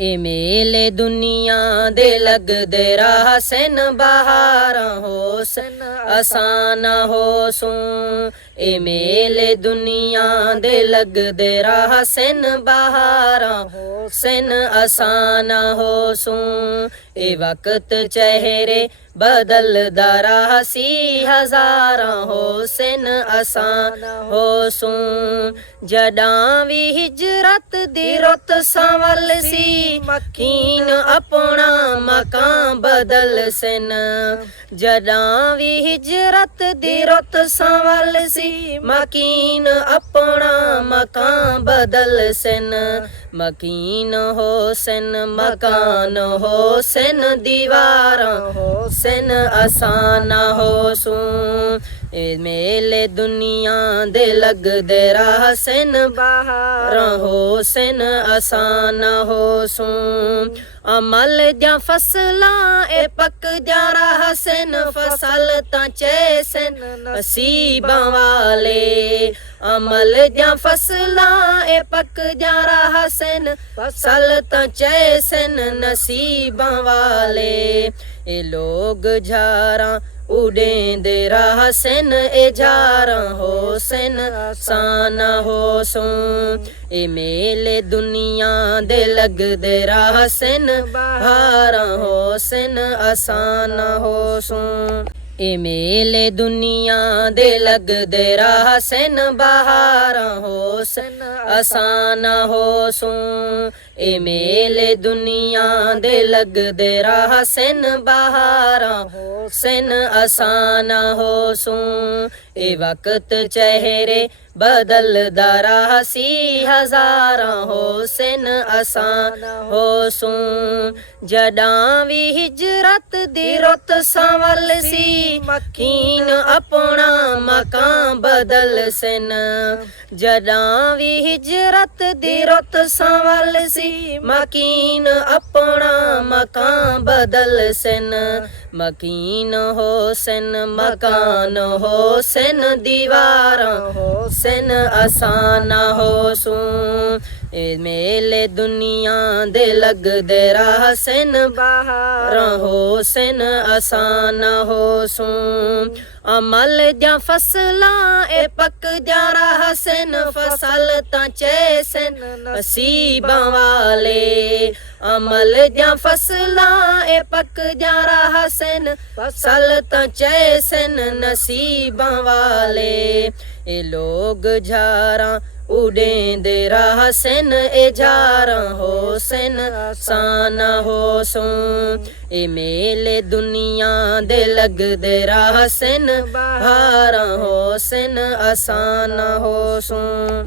ए मेले दुनिया दे लगदे राह सन बहारां हो सन असाना हो सूं। ए मेले दुनिया दे लगदे राह सन बहारां हो सन असाना हो सूं। ए वक्त चेहरे बदलदा राह सी हज़ारां हो सन असाना हो सूं। जडां वी हिजरत दी रुत संवल सी मकीन अपना मकान बदल सन। जडां वी हिजरत दी रुत संवल सी मकीन अपना मकान बदल सन। मकीन हो सन मकान हो सन दीवारां हो सन असाना हो सूं। ए मेले दुनिया दे लगदे राह सन बहारां हो सन असाना हो सूं। अमल जा फसलां ए पक जा राह सन फसल तां चैसन नसीबां वाले। अमल जा फसलां ए पक जा राह सन फसल तां चैसन नसीबां वाले। ए लोग झारां उड़ेंदे राह सन ए झारां हो सन असाना हो सूं। ए मेले दुनिया दे लगदे राह सन बहारां हो सन असाना हो सूं। ए मेले दुनिया दे लगदे राह सन बहारां हो सन असाना हो सूं। ए मेले दुनिया दे लगदे राह सन बहारां हो सन असाना हो सूं। ए वक्त चेहरे बदलदा राह सी हज़ारां हो सन असाना हो सूं। जडां वी हिजरत दी रुत संवल सी मकीन अपना मकान बदल सन। जडां वी हिजरत दी रुत संवल सी मकीन अपना मकान बदल सन। मकीन हो सन मकान हो सन दीवारां हो सन असाना हो सूं। ए मेले दुनिया दे लगदे राह सन बहारां हो सन असाना हो सूं। अमल जा फसलां ए पक जा राह सन फसल तां चैसन नसीबां वाले। अमल जा फसलां ए पक जा राह सन फसल तां चैसन नसीबां वाले। ए लोग झारां उड़ेंदे राह सन ए झारां हो सन असाना हो सूं। ए मेले दुनिया दे लगदे राह सन बहारां हो सन असाना हो सूं।